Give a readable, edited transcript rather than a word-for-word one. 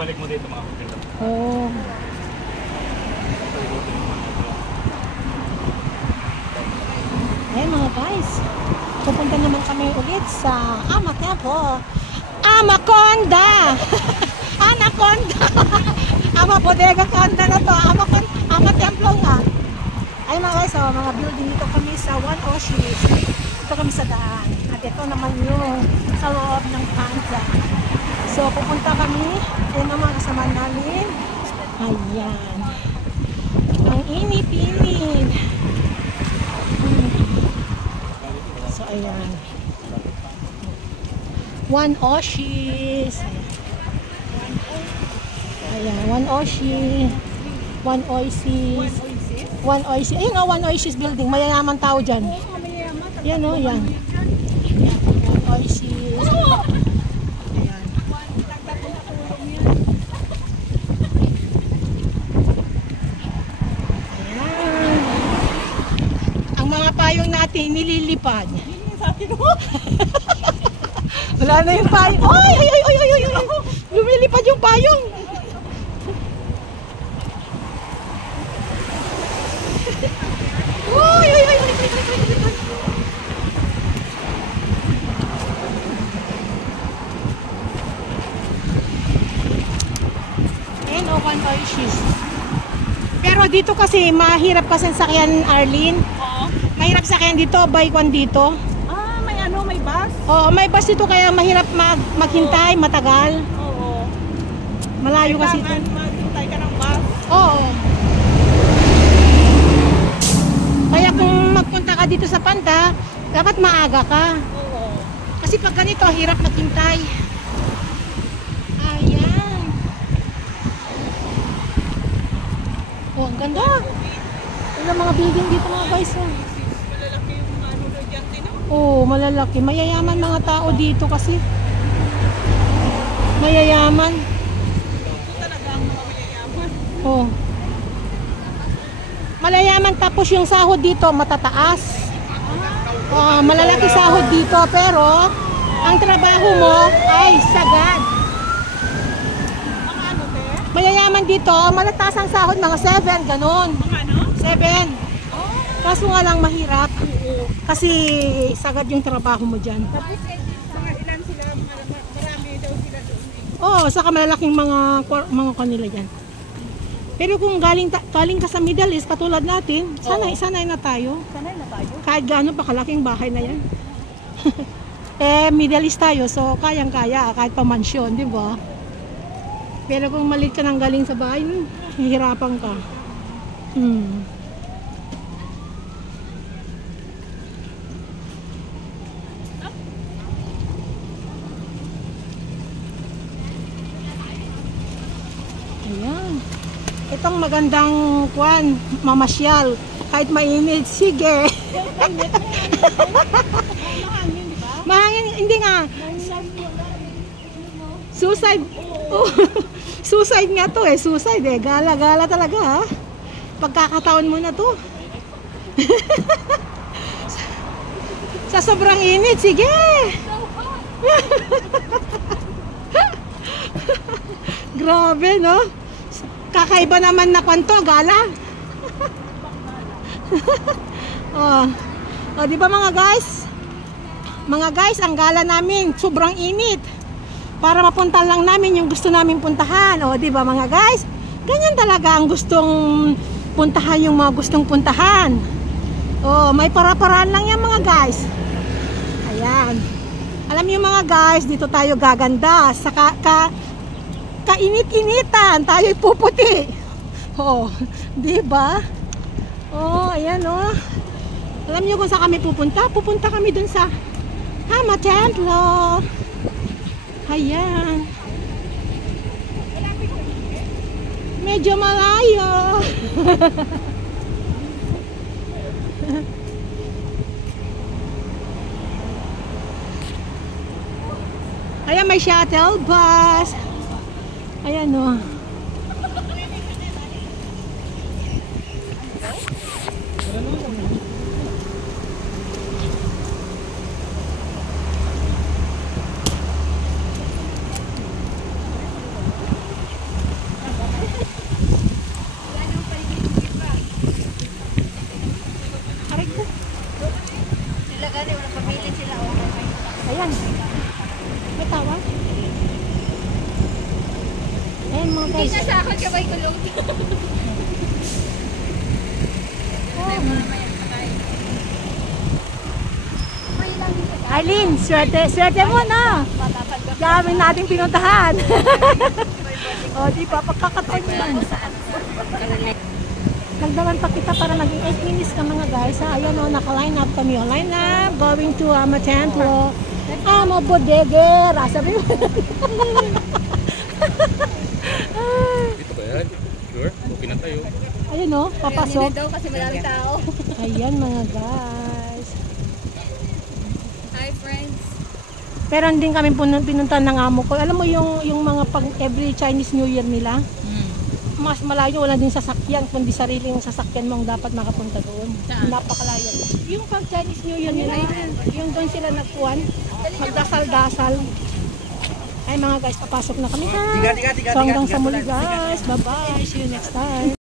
pagbalik mo dito mga kapila. Oh. Ay mga guys, pupunta naman kami ulit sa Amaconda. Anaconda. Ama Bodega Conda na to. Ama Templo nga. Ay mga guys, oh, mga building dito kami sa One Oasis. Dito kami sa daan. At ito naman yung sa loob ng Panda. So pupunta kami. Ayun naman kasama namin. Ayan. Ang init-init. So ayan. One Oasis. Ayan, One Oasis. One Oasis. One Oasis. Ayun o, One Oasis building. Mayayaman tao dyan. Yan o, yan. One Oasis. Ayan. Ayan. Ang mga payong natin nililipad. Wala na yung payong. Ay, ay, ay, ay, ay, ay. Lumilipad yung payong. Uy, uy, uy, uy, uy, uy, uy. Ayan o, One Oasis. Pero dito kasi mahirap kasi sakyan, Arlene. Oo. Mahirap sakyan dito, bike one dito. Ah, may ano, may bus? Oo, may bus dito kaya mahirap maghintay, matagal. Oo. Malayo kasi ito. Kailangan maghintay ka ng bus? Oo. Kaya kung magpunta ka dito sa Panda, dapat maaga ka. Oo. Kasi pag ganito, hirap maghintay. Ayan. Oh, ang ganda. Ilang mga building dito mga guys. Oh. Malalaki yung ano na dyan din. Oh, malalaki. Mayayaman mga tao dito kasi. Mayayaman. Ito talaga ang mga mayayaman. Oh. Malayaman tapos yung sahod dito matataas. Malalaki sahod dito pero ang trabaho mo ay sagad. Mga ano, te? Mayayaman dito, malataas ang sahod mga 7, ganon. Mga ano? 7. Oh. Kaso nga lang mahirap. Kasi sagad yung trabaho mo dyan. Tapos, mga ilan sila, marami daw sila doon. Oo, saka malalaking mga kanila dyan. Pero kung galing ka sa Middle East, katulad natin, sanay na tayo. Sanay na tayo. Kahit gaano pa kalaking bahay na yan. Middle East tayo, so kayang-kaya, kahit pa mansyon, di ba? Pero kung malit ka nang galing sa bahay, hihirapan ka. Ayan. Itong magandang kwan, mamasyal. Kahit mainit, sige. Mahangin, di ba? Mahangin, hindi nga. Suicide. Oh, suicide nga to eh. Suicide eh. Gala-gala talaga ha. Pagkakataon mo na to. Sa sobrang init, sige. Grabe no. Kakaiba naman na kwanto, gala. Oh, di ba mga guys? Mga guys, ang gala namin sobrang init. Para mapuntahan lang namin yung gusto namin puntahan. Oh, di ba mga guys? Ganyan talaga ang gustong puntahan yung mga gustong puntahan. Oh, may para-paraan lang yan mga guys. Ayan. Alam niyo mga guys, dito tayo gaganda sa kainit-initan, tayo'y puputi. Oh, di ba? Oh, ayan oh. Alam niyo kung saan kami pupunta? Pupunta kami dun sa Ama Templo. Ayan. Medyo malayo. Ayan, may shuttle bus. Ayan o. Tulog. Aileen, swerte, swerte mo na. Dami nating pinuntahan. O, di ba? Pagkakataon yan. Nagdalan pa kita para naging 8 minutes ka mga guys. Ha? Ayan o, naka-line up kami. O, line up, going to Ama Templo. Ama Bodegera. Sabi mo. Dito ba yan? Sure? Okay na tayo. Ayun o, papasok. daw kasi maraming tao. Ayan mga guys. Hi friends. Pero hindi kami pinuntahan ng amo ko. Alam mo yung mga pag every Chinese New Year nila, mas malayo, wala din sasakyan, kundi sariling sasakyan mong dapat makapunta doon. Saan? Napakalayo. Yung pag Chinese New Year nila, yung doon sila nagpuan, magdasal-dasal. Ay mga guys, papasok na kami ha. So hanggang sa muli guys. Bye-bye. See you next time.